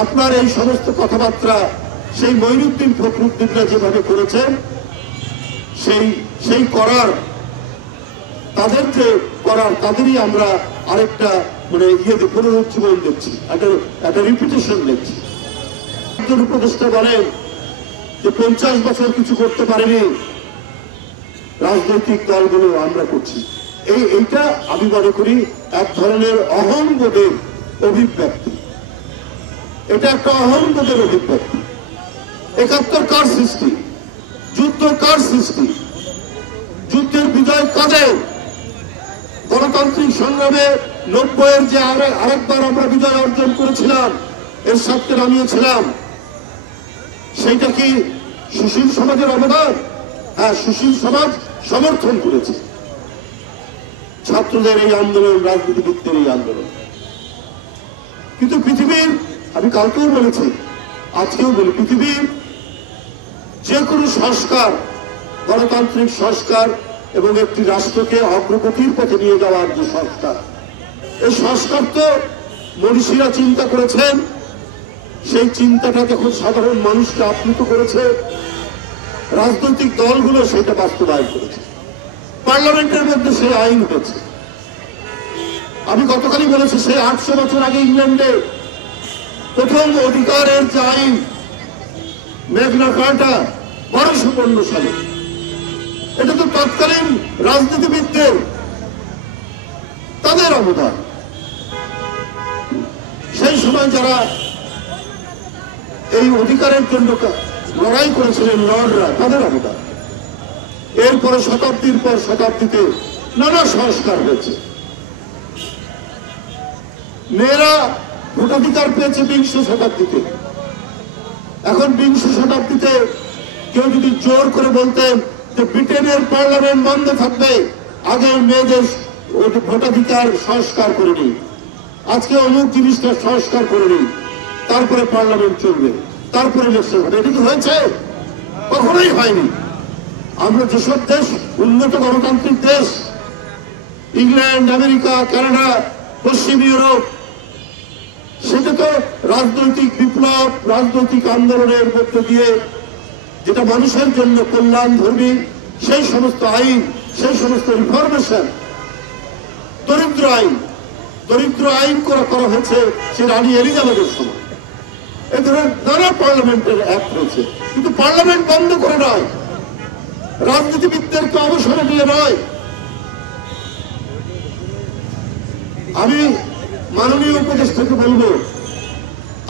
আপনার এই সমস্ত কথাবার্তা সেই মঈনুদ্দিন ফখরুদ্দিনরা যেভাবে করেছেন সেই করার তাদেরই আমরা আরেকটা মানে পুনরুজ্জীবন দেখছি, একটা রিপিটেশন দেখছি। একজন উপদেষ্টা বলেন যে 50 বছর কিছু করতে পারেনি রাজনৈতিক দলগুলো, আমরা করছি। এইটা আমি মনে করি এক ধরনের অহংবোধের অভিব্যক্তি। এটা একটা অহংবোধের অভিব্যক্তি। 71 কার সৃষ্টি, যুদ্ধ কার সৃষ্টি, যুদ্ধের বিজয় কাদের? গণতান্ত্রিক সংগ্রামে 90-এর যে আরেকবার আমরা বিজয় অর্জন করেছিলাম, এর সাথে নামিয়েছিলাম, সেইটা কি সুশীল সমাজের অবদান? হ্যাঁ, সুশীল সমাজ সমর্থন করেছে ছাত্রদের এই আন্দোলন, রাজনীতিবিদদের এই আন্দোলন। কিন্তু পৃথিবীর, আমি কালকেও বলেছি, আজকেও বলি, পৃথিবীর যে কোনো সংস্কার, গণতান্ত্রিক সংস্কার এবং একটি রাষ্ট্রকে অগ্রগতির পথে নিয়ে যাওয়ার যে সংস্কার, এই সংস্কার তো মনীষীরা চিন্তা করেছেন। সেই চিন্তাটা যখন সাধারণ মানুষকে আপ্লুত করেছে, রাজনৈতিক দলগুলো সেটা বাস্তবায়ন করেছে। পার্লামেন্টের মধ্যে সেই আইন হয়েছে। আমি গতকালই বলেছি, সেই 800 বছর আগে ইংল্যান্ডে প্রথম অধিকারের যে আইন, ম্যাগনা কার্টা, 1252 সালে, এটা তো তৎকালীন রাজনীতিবিদদের, তাদের অবদান। সেই সময় যারা এই অধিকারের জন্য লড়াই করেছিলেন, লর্ডরা, তাদের অবদান। এরপরে শতাব্দীর পর শতাব্দীতে নানা সংস্কার হয়েছে। মেয়েরা ভোটাধিকার পেয়েছে 20 শতাব্দীতে। এখন 20 শতাব্দীতে কেউ যদি জোর করে বলতেন যে ব্রিটেনের পার্লামেন্ট বন্ধ থাকবে, আগে মেয়েদের ভোটাধিকার সংস্কার করে নিই, আজকে অমুক জিনিসটা সংস্কার করে নিই, তারপরে পার্লামেন্ট চলবে, তারপরে ইলেকশন হবে, এটা কি হয়েছে? কখনোই হয়নি। আমরা যেসব দেশ, উন্নত গণতান্ত্রিক দেশ, ইংল্যান্ড, আমেরিকা, কানাডা, পশ্চিম ইউরোপ, সেটা তো রাজনৈতিক বিপ্লব, রাজনৈতিক আন্দোলনের মধ্যে দিয়ে যেটা মানুষের জন্য কল্যাণধর্মী, সেই সমস্ত আইন, সেই সমস্ত রিফরমেশন, দরিদ্র আইন করা হয়েছে সে রানী এলিজাবেথের সময়। এই ধরনের নানা পার্লামেন্টের অ্যাক্ট হয়েছে, কিন্তু পার্লামেন্ট বন্ধ করে নয়, রাজনীতিবিদদেরকে অবসরে নিয়ে নয়। আমি মাননীয় উপদেষ্টাকে বলবো,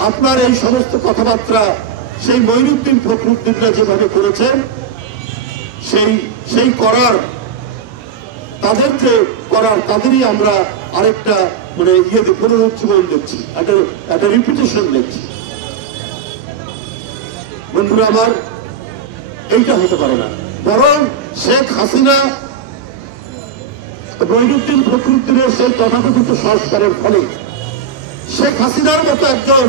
আপনার এই সমস্ত কথাবার্তা সেই মঈনুদ্দিন ফখরুদ্দিনরা যেভাবে করেছেন সেই করার তাদেরই আমরা আরেকটা মানে পুনরুজ্জীবন দেখছি, একটা রিপিটেশন দেখছি। বন্ধুরা আমার, এইটা হতে পারে না। বরং শেখ হাসিনা, মঈনুদ্দিন ফখরুদ্দিনের সেই তথাকথিত সংস্কারের ফলে শেখ হাসিনার মতো একজন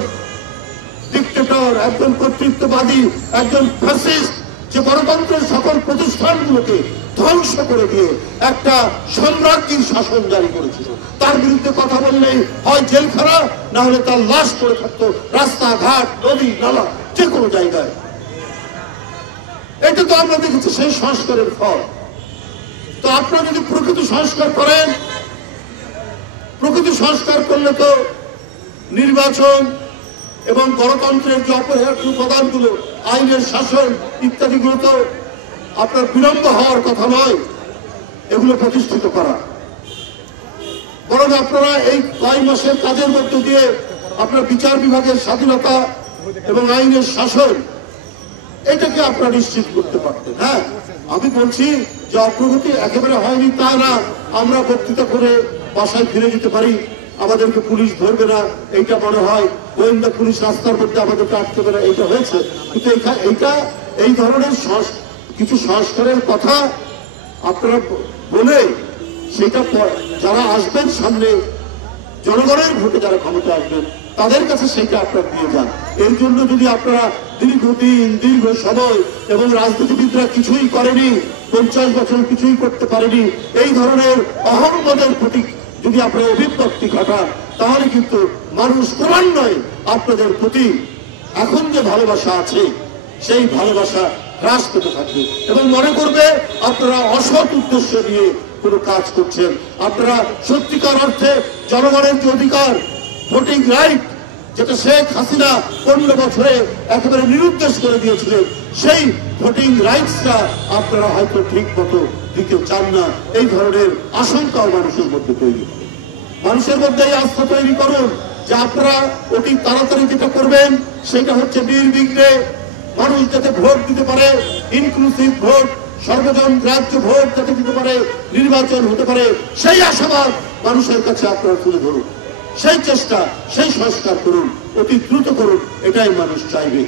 ডিক্টেটর, একজন কর্তৃত্ববাদী, একজন ফ্যাসিস্ট, যে গণতন্ত্রের সকল প্রতিষ্ঠানগুলোকে ধ্বংস করে দিয়ে একটা সম্রাজ্ঞীর শাসন জারি করেছিল, তার বিরুদ্ধে কথা বললেই হয় জেলখানা, না হলে তার লাশ পড়ে থাকতো রাস্তাঘাট, নদী নালা, যে কোনো জায়গায়। এটা তো আমরা দেখেছি সেই সংস্কারের ফল। তো আপনারা যদি প্রকৃত সংস্কার করেন, প্রকৃত সংস্কার করলে তো নির্বাচন এবং গণতন্ত্রের যে অপরিহার্য উপাদানগুলো, আইনের শাসন ইত্যাদিগুলো তো আপনার বিলম্ব হওয়ার কথা নয়, এগুলো প্রতিষ্ঠিত করা। বরং আপনারা এই কয় মাসের কাজের মধ্য দিয়ে আপনার বিচার বিভাগের স্বাধীনতা এবং আইনের শাসন, এটাকে আপনারা নিশ্চিত করতে পারতেন। হ্যাঁ, আমি বলছি যে অগ্রগতি একেবারে হয়নি তা না। আমরা বক্তৃতা করে বাসায় ফিরে যেতে পারি, আমাদেরকে পুলিশ ধরবে না, এইটা মনে হয় গোয়েন্দা পুলিশ রাস্তার মধ্যে আমাদেরকে আটকে না, এইটা হয়েছে। কিন্তু এই ধরনের কিছু সংস্কারের কথা আপনারা বলে সেটা যারা আসবেন সামনে, জনগণের ভোটে যারা ক্ষমতা আসবেন, তাদের কাছে সেটা আপনারা দিয়ে যান। এর জন্য যদি আপনারা দীর্ঘদিন, দীর্ঘ সময়, এবং রাজনীতিবিদরা কিছুই করেনি, 50 বছর কিছুই করতে পারেনি, এই ধরনের অহংবোধের প্রতি যদি আপনারা অভিব্যক্তি ঘটান, তাহলে কিন্তু মানুষ ক্রমান্বয়ে আপনাদের প্রতি এখন যে ভালোবাসা আছে সেই ভালোবাসা হ্রাস পেতে থাকবে এবং মনে করবে আপনারা অসৎ উদ্দেশ্য নিয়ে কোনো কাজ করছেন। আপনারা সত্যিকার অর্থে জনগণের যে অধিকার, ভোটিং রাইট, যেটা শেখ হাসিনা 15 বছরে একেবারে নিরুদ্দেশ করে দিয়েছিলেন, সেই ভোটিং রাইটসটা আপনারা হয়তো ঠিক মতো দিতে চান না। এই ধরনের আশঙ্কাও মানুষের মধ্যে তৈরি হবে। মানুষের মধ্যে এই আস্থা তৈরি করুন যে আপনারা অতি তাড়াতাড়ি যেটা করবেন সেটা হচ্ছে নির্বিঘ্নে মানুষ যাতে ভোট দিতে পারে, ইনক্লুসিভ ভোট, সর্বজন গ্রাহ্য ভোট যাতে দিতে পারে, নির্বাচন হতে পারে, সেই আশাবাদ মানুষের কাছে আপনারা তুলে ধরুন। সেই চেষ্টা, সেই সংস্কার করুন, অতি দ্রুত করুন, এটাই মানুষ চাইবে।